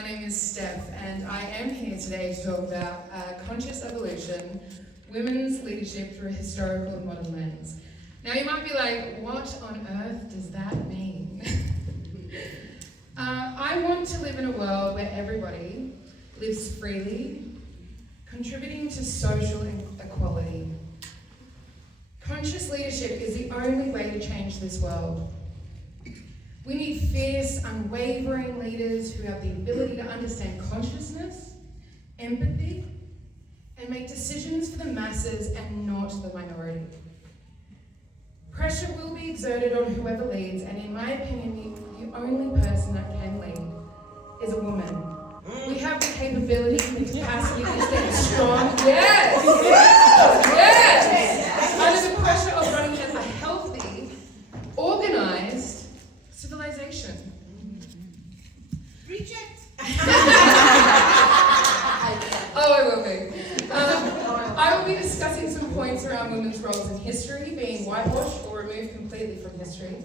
my name is Steph, and I am here today to talk about conscious evolution, women's leadership through a historical and modern lens. Now you might be like, what on earth does that mean? I want to live in a world where everybody lives freely, contributing to social equality. Conscious leadership is the only way to change this world. We need fierce, unwavering leaders who have the ability to understand consciousness, empathy, and make decisions for the masses and not the minority. Pressure will be exerted on whoever leads, and in my opinion, the only person that can lead is a woman. We have the capability and the capacity to stand strong. Yes! Under the pressure of running a healthy, organised civilization. Reject. Oh, I will be. I will be discussing some points around women's roles in history, being whitewashed or removed completely from history.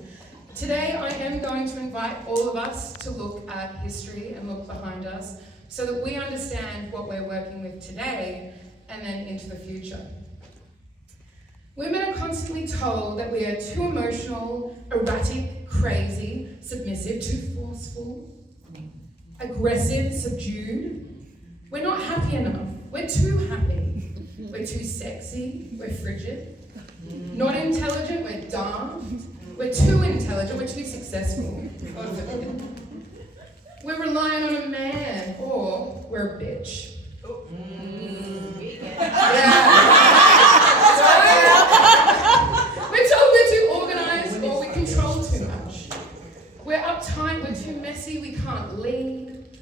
Today, I am going to invite all of us to look at history and look behind us so that we understand what we're working with today and then into the future. Women are constantly told that we are too emotional, erratic, crazy, submissive, too forceful, aggressive, subdued. We're not happy enough. We're too happy. We're too sexy. We're frigid. Not intelligent. We're daft. We're too intelligent. We're too successful. We're relying on a man, or we're a bitch. We're told we're too organised, or we control too much. We're uptight. We're too messy. We can't lead.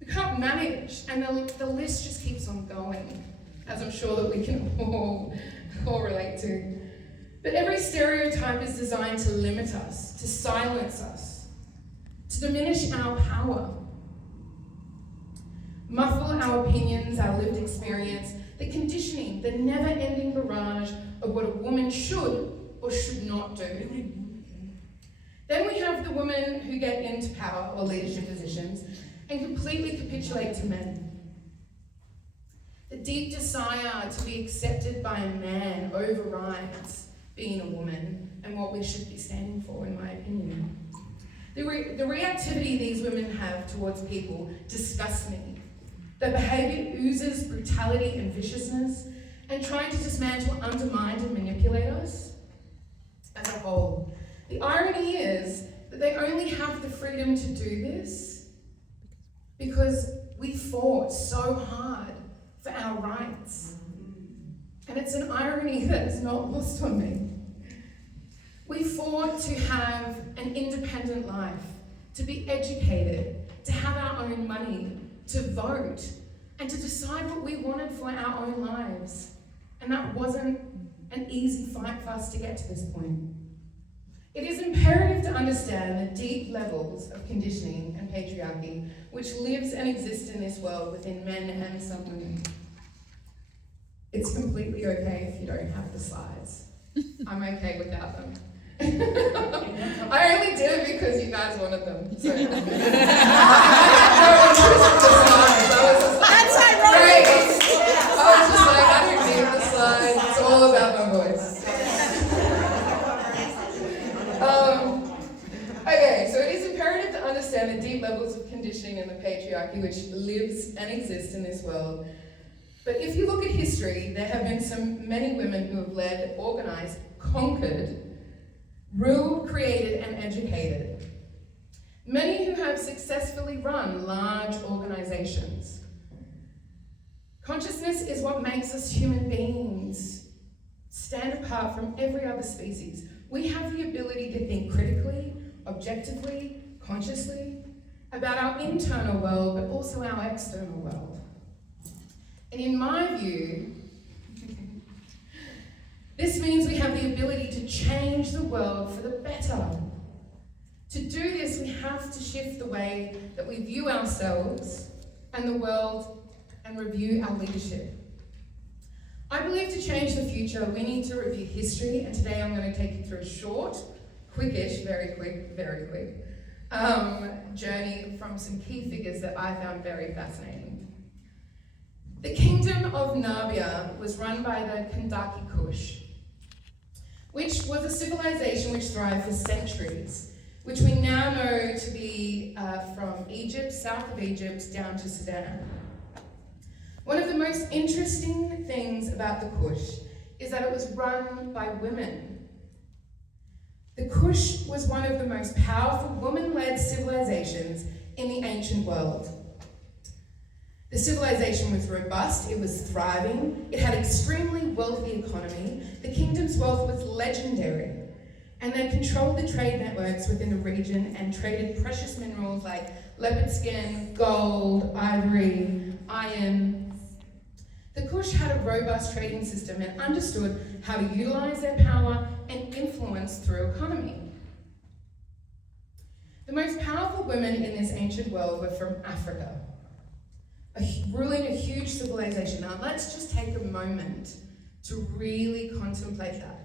We can't manage, and the list just keeps on going, as I'm sure that we can all relate to. But every stereotype is designed to limit us, to silence us, to diminish our power, muffle our opinions, our lived experience, the conditioning, the never-ending barrage of what a woman should or should not do. Then we have the women who get into power or leadership positions and completely capitulate to men. The deep desire to be accepted by a man overrides being a woman and what we should be standing for, in my opinion. The reactivity these women have towards people disgusts me. Their behaviour oozes brutality and viciousness, and trying to dismantle, undermine, and manipulate us as a whole. The irony is that they only have the freedom to do this because we fought so hard for our rights. And it's an irony that is not lost on me. We fought to have an independent life, to be educated, to have our own money, to vote, and to decide what we wanted for our own lives. And that wasn't an easy fight for us to get to this point. It is imperative to understand the deep levels of conditioning and patriarchy which lives and exists in this world within men and some women. It's completely okay if you don't have the slides. I'm okay without them. I only did it because you guys wanted them. So. That's ironic. I was just like, I don't need the slides. It's all about my voice. Okay, so it is imperative to understand the deep levels of conditioning and the patriarchy which lives and exists in this world. But if you look at history, there have been many women who have led, organised, conquered, ruled, created, and educated. Many who have successfully run large organisations. Consciousness is what makes us human beings stand apart from every other species. We have the ability to think critically, objectively, consciously, about our internal world, but also our external world. And in my view, this means we have the ability to change the world for the better. To do this, we have to shift the way that we view ourselves and the world and review our leadership. I believe to change the future, we need to review history, and today I'm going to take you through a short, quickish, very quick, journey from some key figures that I found very fascinating. The kingdom of Nabia was run by the Kandaki Kush, which was a civilization which thrived for centuries, which we now know to be from Egypt, south of Egypt, down to Sudan. One of the most interesting things about the Kush is that it was run by women. The Kush was one of the most powerful woman-led civilizations in the ancient world. The civilization was robust, it was thriving, it had extremely wealthy economy, the kingdom's wealth was legendary, and they controlled the trade networks within the region and traded precious minerals like leopard skin, gold, ivory, iron. The Kush had a robust trading system and understood how to utilize their power and influence through economy. The most powerful women in this ancient world were from Africa, ruling a huge civilization. Now let's just take a moment to really contemplate that.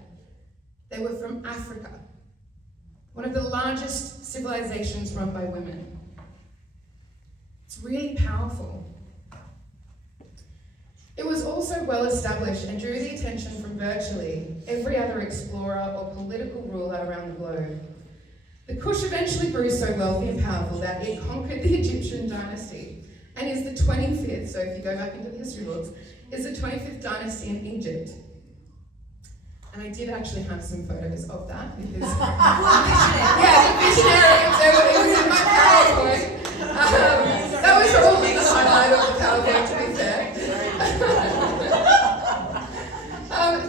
They were from Africa, one of the largest civilizations run by women. It's really powerful. It was also well established and drew the attention from virtually every other explorer or political ruler around the globe. The Kush eventually grew so wealthy and powerful that it conquered the Egyptian dynasty and is the 25th, so if you go back into the history books, is the 25th dynasty in Egypt. And I did actually have some photos of that because the visionary, so it was in my PowerPoint. That was probably the highlight of the PowerPoint, to be fair.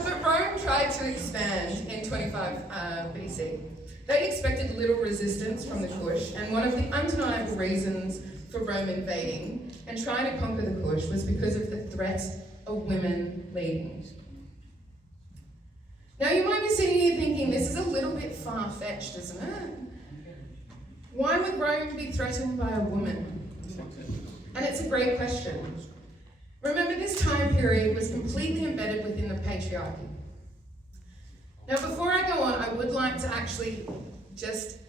So Rome tried to expand in 25 BC. They expected little resistance from the Kush, and one of the undeniable reasons for Rome invading and trying to conquer the Kush was because of the threat of women leading. Now you might be sitting here thinking, this is a little bit far-fetched, isn't it? Why would Rome be threatened by a woman? And it's a great question. Remember, this time period was completely embedded within the patriarchy. Now before I go on, I would like to actually just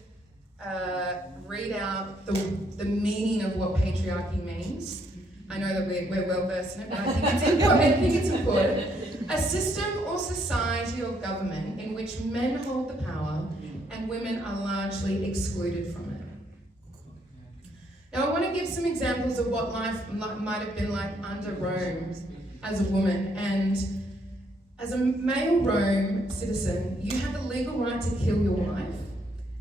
read out the meaning of what patriarchy means. I know that we're well versed in it, but I think it's important. A system or society or government in which men hold the power and women are largely excluded from it. Now I want to give some examples of what life might have been like under Rome as a woman. And as a male Rome citizen, you had the legal right to kill your wife,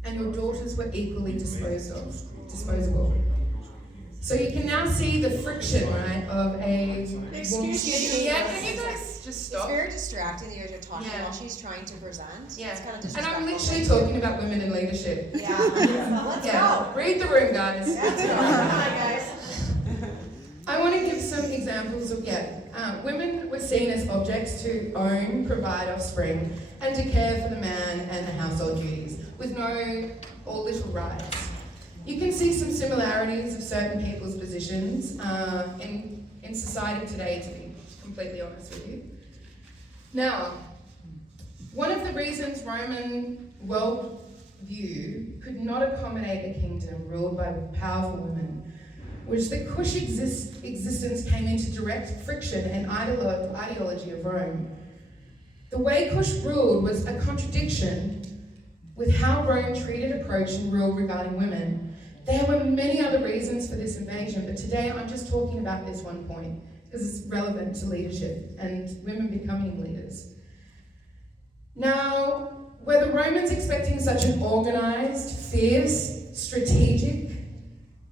and your daughters were equally disposable. So you can now see the friction, right, of a... Excuse me. Yeah, can you guys just stop? It's very distracting that you're talking while she's trying to present. Yeah. It's kind of And disrespectful. I'm literally talking about women in leadership. Yeah. Let's go. Read the room, guys. Let's go. Hi, guys. I want to give some examples of, women were seen as objects to own, provide offspring, and to care for the man and the household duties, with no or little rights. You can see some similarities of certain people's positions in society today, to be completely honest with you. Now, one of the reasons Roman worldview could not accommodate a kingdom ruled by powerful women was the Kush existence came into direct friction and ideology of Rome. The way Kush ruled was a contradiction with how Rome treated, approached, and ruled regarding women. There were many other reasons for this invasion, but today I'm just talking about this one point because it's relevant to leadership and women becoming leaders. Now, were the Romans expecting such an organized, fierce, strategic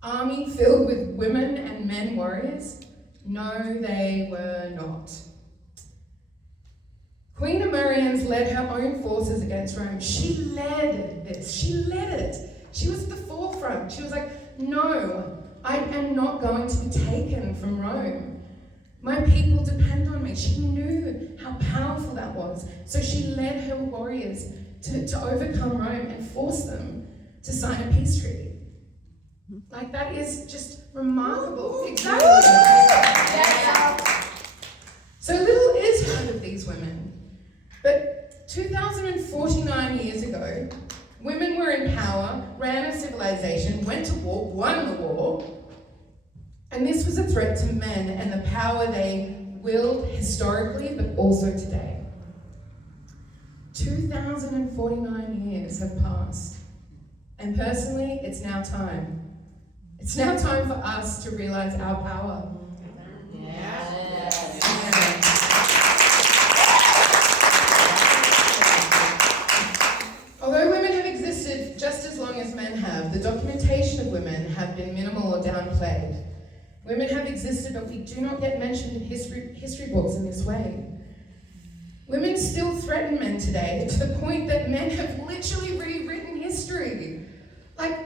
army filled with women and men warriors? No, they were not. Queen Amarians led her own forces against Rome. She led this. She led it. She was at the forefront. She was like, no, I am not going to be taken from Rome. My people depend on me. She knew how powerful that was. So she led her warriors to overcome Rome and force them to sign a peace treaty. Like, that is just remarkable. Exactly. Yeah. So little is heard of these women. But 2,049 years ago, Women were in power, ran a civilization, went to war, won the war, and this was a threat to men and the power they willed historically, but also today. 2,049 years have passed, and personally, it's now time. It's now time for us to realize our power. Yes. Although women have existed just as long as men have, the documentation of women have been minimal or downplayed. Women have existed, but we do not get mentioned in history books in this way. Women still threaten men today to the point that men have literally rewritten history. Like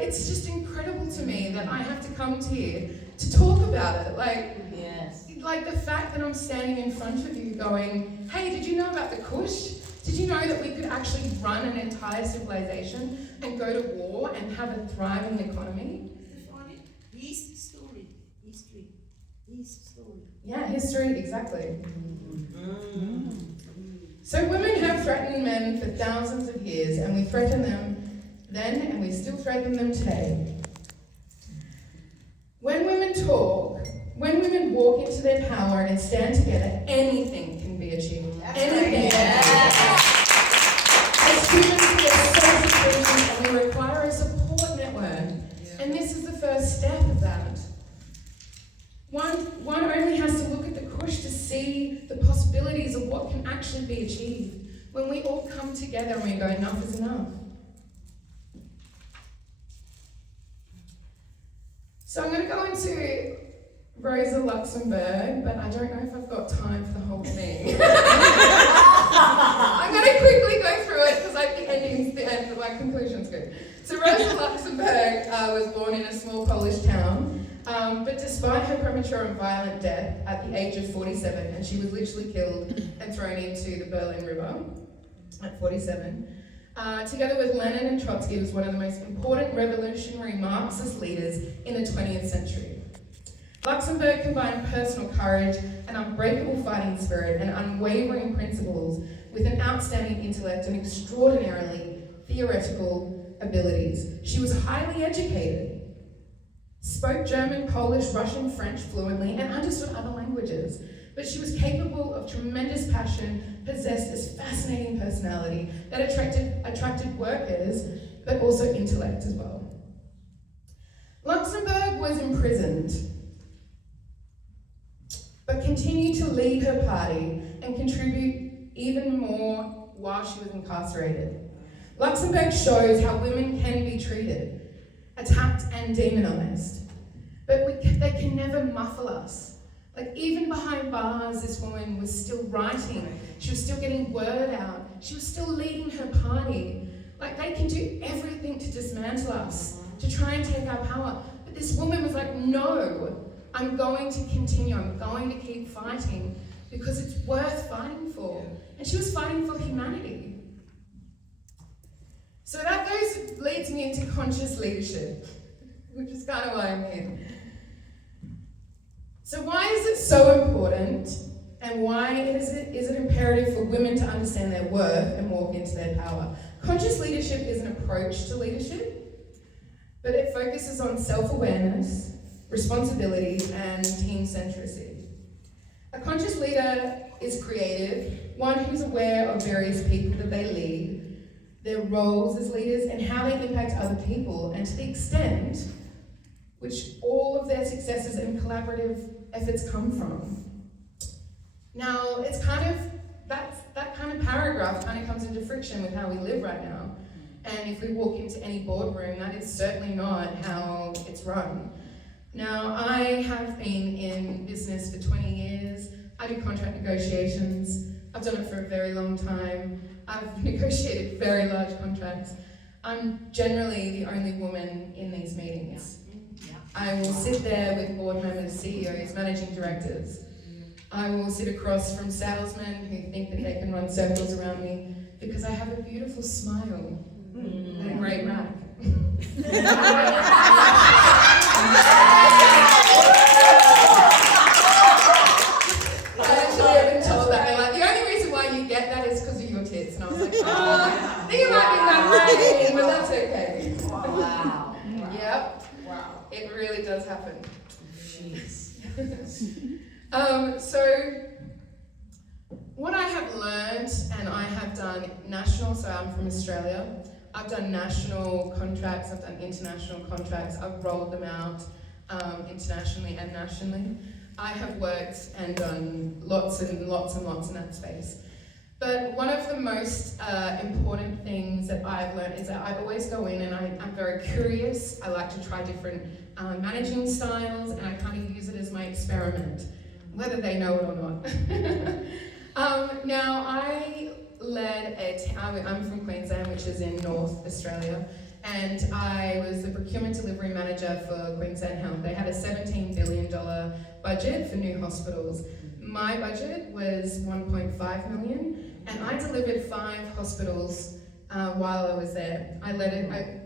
it's just incredible to me that I have to come to here to talk about it. Like the fact that I'm standing in front of you going, hey, did you know about the Kush? Did you know that we could actually run an entire civilization and go to war and have a thriving economy? History. Yeah, history, exactly. So women have threatened men for thousands of years, and we threatened them then, and we still threaten them today. When women talk, when women walk into their power and stand together, anything can be achieved. Anything. As humans, we are social creatures, and we require a support network. And this is the first step of that. One only has to look at the Kush to see the possibilities of what can actually be achieved when we all come together and we go, enough is enough. So I'm going to go into Rosa Luxemburg, but I don't know if I've got time for the whole thing. I'm going to quickly go through it because my conclusion's good. So Rosa Luxemburg was born in a small Polish town, but despite her premature and violent death at the age of 47, and she was literally killed and thrown into the Berlin River at 47, together with Lenin and Trotsky, was one of the most important revolutionary Marxist leaders in the 20th century. Luxemburg combined personal courage, an unbreakable fighting spirit, and unwavering principles with an outstanding intellect and extraordinarily theoretical abilities. She was highly educated, spoke German, Polish, Russian, French fluently, and understood other languages. But she was capable of tremendous passion, possessed this fascinating personality that attracted workers, but also intellect as well. Luxemburg was imprisoned, but continued to lead her party and contribute even more while she was incarcerated. Luxemburg shows how women can be treated, attacked and demonized, but they can never muffle us. Like even behind bars, this woman was still writing, she was still getting word out, she was still leading her party. Like they can do everything to dismantle us, to try and take our power. But this woman was like, no, I'm going to continue, I'm going to keep fighting because it's worth fighting for. And she was fighting for humanity. So that leads me into conscious leadership, which is kind of why I'm here. So why is it so important, and why is it imperative for women to understand their worth and walk into their power? Conscious leadership is an approach to leadership, but it focuses on self-awareness, responsibility, and team centricity. A conscious leader is creative, one who's aware of various people that they lead, their roles as leaders, and how they impact other people, and to the extent which all of their successes and collaborative efforts come from. Now, it's kind of, that kind of paragraph kind of comes into friction with how we live right now. And if we walk into any boardroom, that is certainly not how it's run. Now, I have been in business for 20 years. I do contract negotiations. I've done it for a very long time. I've negotiated very large contracts. I'm generally the only woman in these meetings. I will sit there with board members, CEOs, managing directors. I will sit across from salesmen who think that they can run circles around me because I have a beautiful smile and a great rack. I actually have been told that. They're like, the only reason why you get that is because of your tits. And I was like, oh, I think it might be that way. It really does happen. Jeez. So what I have learned, and I have done national, so I'm from Australia, I've done national contracts, I've done international contracts, I've rolled them out internationally and nationally. I have worked and done lots and lots and lots in that space. But one of the most important things that I've learned is that I always go in and I'm very curious. I like to try different managing styles, and I kind of use it as my experiment, whether they know it or not. Now, I led I'm from Queensland, which is in North Australia, and I was the procurement delivery manager for Queensland Health. They had a $17 billion budget for new hospitals. My budget was $1.5 million, and I delivered 5 hospitals while I was there. I led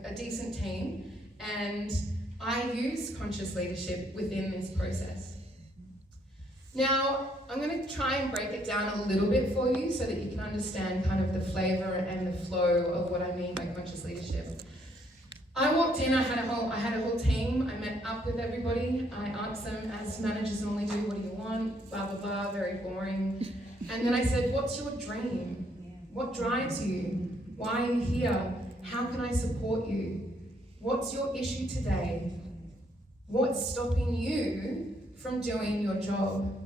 a decent team, and I used conscious leadership within this process. Now, I'm going to try and break it down a little bit for you so that you can understand kind of the flavor and the flow of what I mean by conscious leadership. I walked in, I had a whole team, I met up with everybody, I asked them, as managers normally do, what do you want, blah, blah, blah, very boring. And then I said, what's your dream? What drives you? Why are you here? How can I support you? What's your issue today? What's stopping you from doing your job?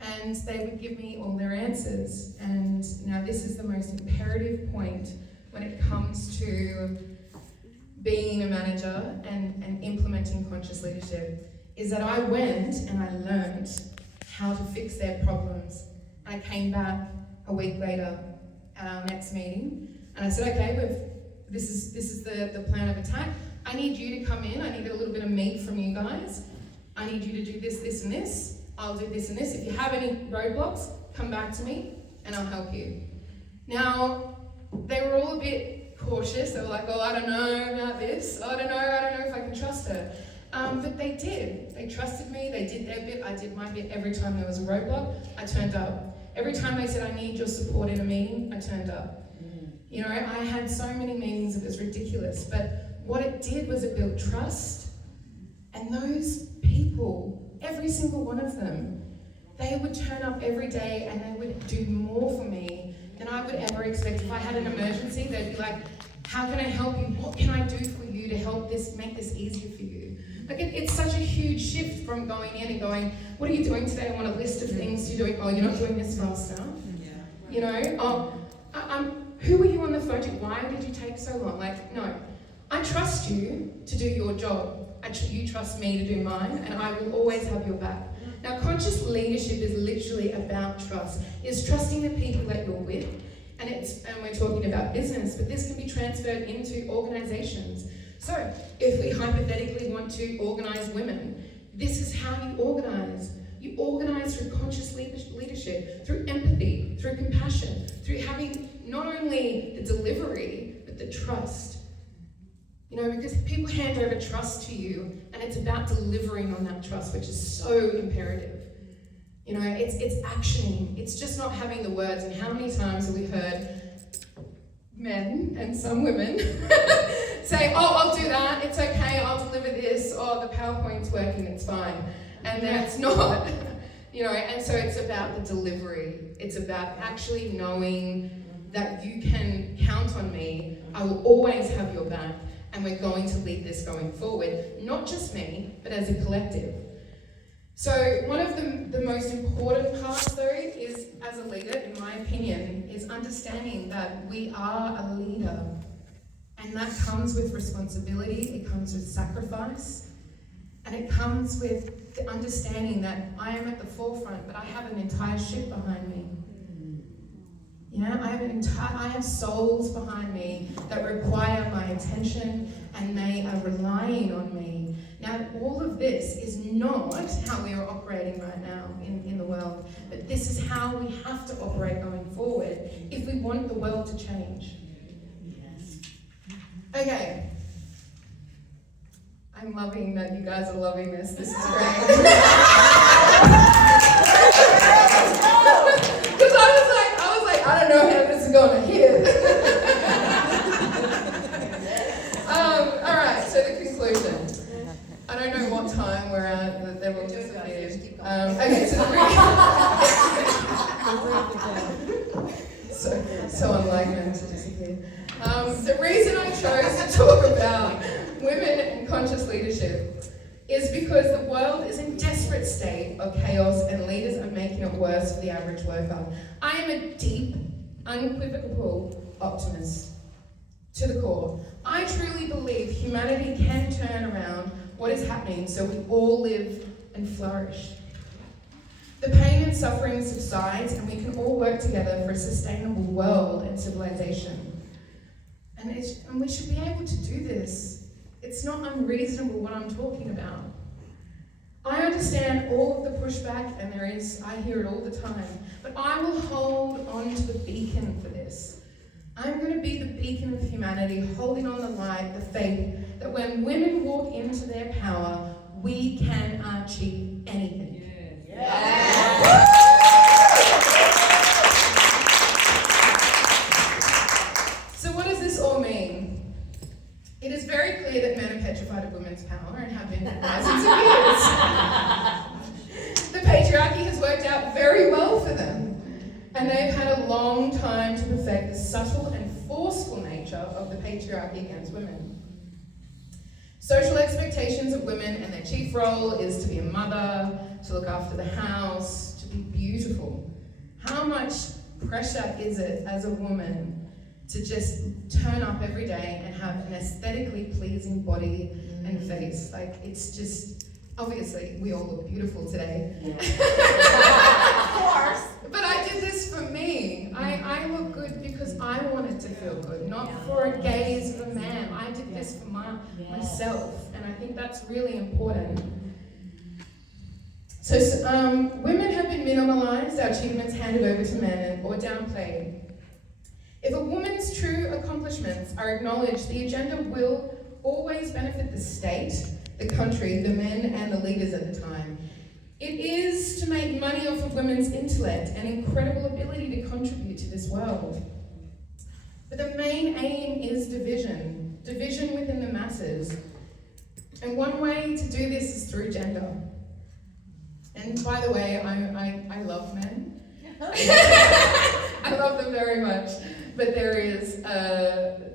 And they would give me all their answers. And now this is the most imperative point when it comes to being a manager and implementing conscious leadership, is that I went and I learned how to fix their problems. And I came back a week later at our next meeting, and I said, okay, this is the plan of attack. I need you to come in, I need a little bit of meat from you guys. I need you to do this, this, and this. I'll do this and this. If you have any roadblocks, come back to me and I'll help you. Now, they were all a bit cautious. They were like, oh, I don't know about this. I don't know if I can trust her. But they did. They trusted me. They did their bit. I did my bit. Every time there was a roadblock, I turned up. Every time they said, I need your support in a meeting, I turned up. You know, I had so many meetings, it was ridiculous. But what it did was it built trust. And those people, every single one of them, they would turn up every day and they would do more for me than I would ever expect. If I had an emergency, they'd be like, how can I help you? What can I do for you to help make this easier for you? Like it's such a huge shift from going in and going, what are you doing today? I want a list of things you're doing. Oh, you're not doing this fast enough. You know, who were you on the phone to? Why did you take so long? Like, no, I trust you to do your job. You trust me to do mine, and I will always have your back. Now, conscious leadership is literally about trust. It's trusting the people that you're with, and we're talking about business, but this can be transferred into organizations. So, if we hypothetically want to organize women, this is how you organize. You organize through conscious leadership, through empathy, through compassion, through having not only the delivery, but the trust. You know, because people hand over trust to you, and it's about delivering on that trust, which is so imperative. You know, it's actioning. It's just not having the words. And how many times have we heard men and some women say, oh, I'll do that, it's okay, I'll deliver this, oh, the PowerPoint's working, it's fine. And then it's not. You know, and so it's about the delivery. It's about actually knowing that you can count on me. I will always have your back. And we're going to lead this going forward, not just me, but as a collective. So one of the most important parts, though, is, as a leader, in my opinion, is understanding that we are a leader. And that comes with responsibility, it comes with sacrifice, and it comes with the understanding that I am at the forefront, but I have an entire ship behind me. Yeah, I have souls behind me that require my attention, and they are relying on me. Now, all of this is not how we are operating right now in the world, but this is how we have to operate going forward if we want the world to change. Yes. Okay. I'm loving that you guys are loving this. This is great. Because I was like, I don't know how this is going to hit. All right, so the conclusion. The reason I chose to talk about women and conscious leadership is because the world is in desperate state of chaos and leaders are making it worse for the average worker. I am a deep, unequivocal optimist to the core. I truly believe humanity can turn around what is happening so we all live and flourish. The pain and suffering subsides and we can all work together for a sustainable world and civilization. And we should be able to do this. It's not unreasonable what I'm talking about. I understand all of the pushback, and I hear it all the time, but I will hold on to the beacon for this. I'm going to be the beacon of humanity, holding on the light, the faith, that when women walk into their power, we can achieve anything. So what does this all mean? It is very clear that men are petrified of women's power and have been for thousands of years. The patriarchy has worked out very well for them, and they've had a long time to perfect the subtle and forceful nature of the patriarchy against women. Social expectations of women and their chief role is to be a mother, to look after the house, to be beautiful. How much pressure is it as a woman to just turn up every day and have an aesthetically pleasing body and face? Like, it's just, obviously, we all look beautiful today. Of course. But I did this for me. I look good because I wanted to feel good, not for a gaze of a man. I did this for myself, and I think that's really important. So women have been minimalized, our achievements handed over to men or downplayed. If a woman's true accomplishments are acknowledged, the agenda will always benefit the state, the country, the men and the leaders at the time. It is to make money off of women's intellect and incredible ability to contribute to this world. But the main aim is division within the masses. And one way to do this is through gender. And by the way, I love men. I love them very much. But there is a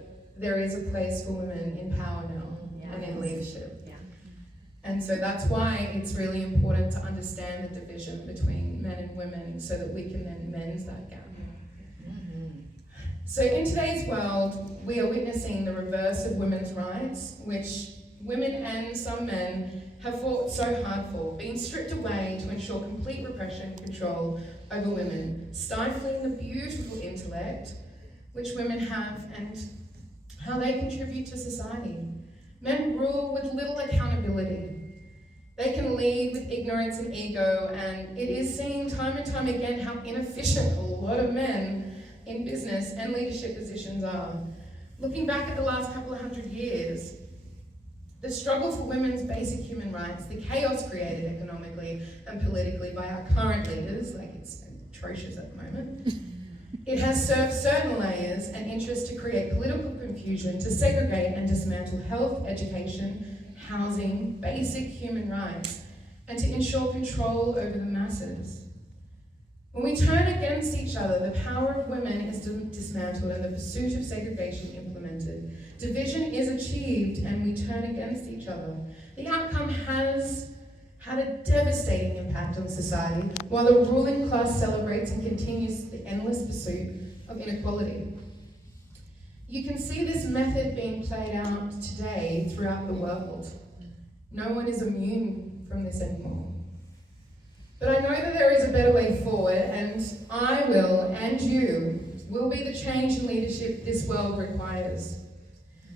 place for women in power now and in leadership. And so that's why it's really important to understand the division between men and women so that we can then mend that gap. So in today's world, we are witnessing the reverse of women's rights, which women and some men have fought so hard for, being stripped away to ensure complete repression and control over women, stifling the beautiful intellect which women have and how they contribute to society. Men rule with little accountability. They can lead with ignorance and ego, and it is seen time and time again how inefficient a lot of men in business and leadership positions are. Looking back at the last couple of 100 years, the struggle for women's basic human rights, the chaos created economically and politically by our current leaders, like it's atrocious at the moment, it has served certain layers and interests to create political confusion, to segregate and dismantle health, education, housing, basic human rights, and to ensure control over the masses. When we turn against each other, the power of women is dismantled and the pursuit of segregation implemented. Division is achieved and we turn against each other. The outcome has had a devastating impact on society, while the ruling class celebrates and continues the endless pursuit of inequality. You can see this method being played out today throughout the world. No one is immune from this anymore. But I know that there is a better way forward, and I will, and you, will be the change in leadership this world requires.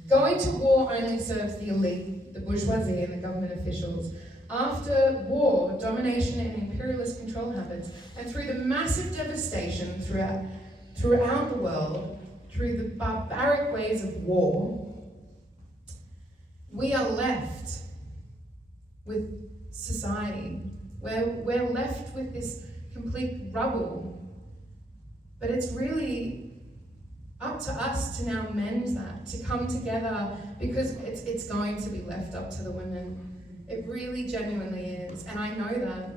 Going to war only serves the elite, the bourgeoisie, and the government officials. After war, domination and imperialist control habits, and through the massive devastation throughout the world, through the barbaric ways of war, we are left with society. We're left with this complete rubble. But it's really up to us to now mend that, to come together, because it's going to be left up to the women. It really genuinely is, and I know that.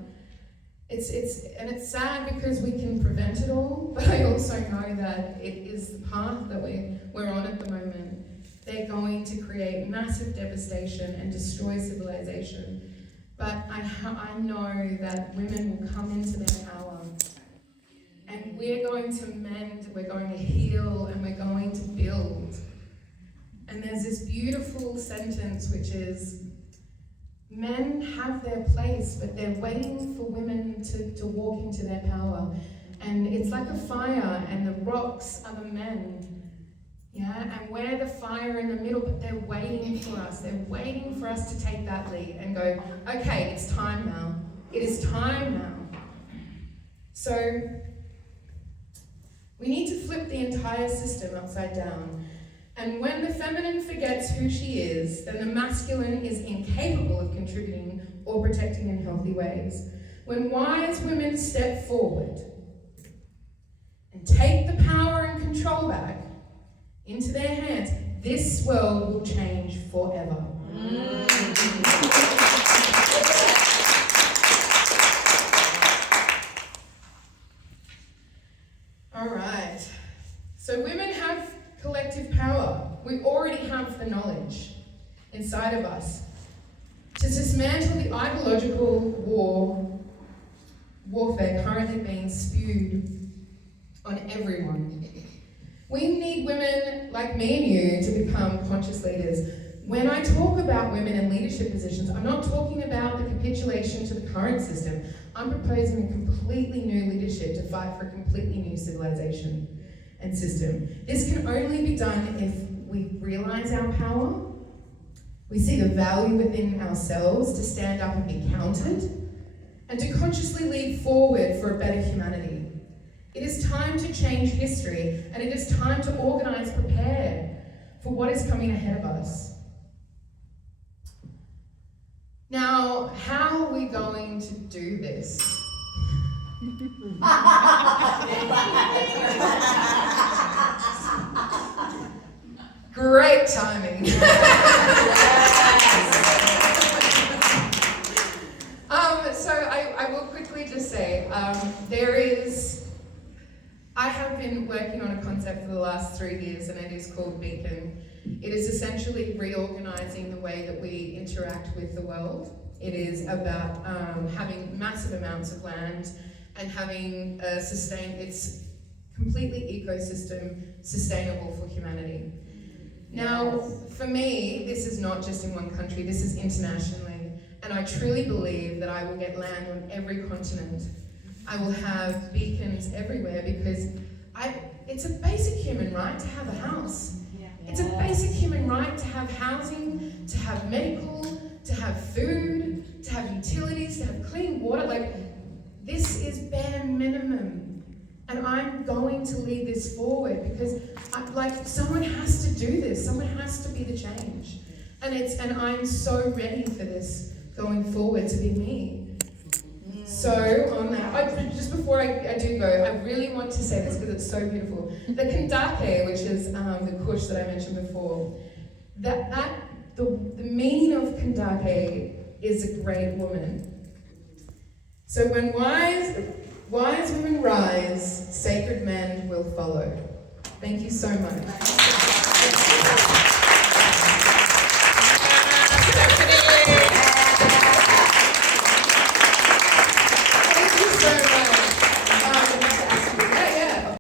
It's sad because we can prevent it all, but I also know that it is the path that we're on at the moment. They're going to create massive devastation and destroy civilization. But I know that women will come into their power. And we're going to mend, we're going to heal, and we're going to build. And there's this beautiful sentence which is, men have their place, but they're waiting for women to walk into their power. And it's like a fire, and the rocks are the men. Yeah, and we're the fire in the middle, but they're waiting for us. They're waiting for us to take that lead and go, okay, it's time now. It is time now. So, we need to flip the entire system upside down. And when the feminine forgets who she is, then the masculine is incapable of contributing or protecting in healthy ways. When wise women step forward and take the power and control back into their hands, this world will change forever. All right. So women have collective power. We already have the knowledge inside of us to dismantle the ideological warfare currently being spewed on everyone. We need women like me and you to become conscious leaders. When I talk about women in leadership positions, I'm not talking about the capitulation to the current system. I'm proposing a completely new leadership to fight for a completely new civilization and system. This can only be done if we realize our power, we see the value within ourselves to stand up and be counted, and to consciously lead forward for a better humanity. It is time to change history, and it is time to organise, prepare for what is coming ahead of us. Now, how are we going to do this? Great timing. So I will quickly just say, I have been working on a concept for the last 3 years, and it is called Beacon. It is essentially reorganising the way that we interact with the world. It is about having massive amounts of land and having it's completely ecosystem sustainable for humanity. Now, for me, this is not just in one country, this is internationally, and I truly believe that I will get land on every continent. I will have beacons everywhere because it's a basic human right to have a house. It's a basic human right to have housing, to have medical, to have food, to have utilities, to have clean water. Like, this is bare minimum. And I'm going to lead this forward because someone has to do this. Someone has to be the change. And I'm so ready for this going forward to be me. So on that, just before I do go, I really want to say this because it's so beautiful. The Kandake, which is the Kush that I mentioned before, the meaning of Kandake is a great woman. So when wise women rise, sacred men will follow. Thank you so much.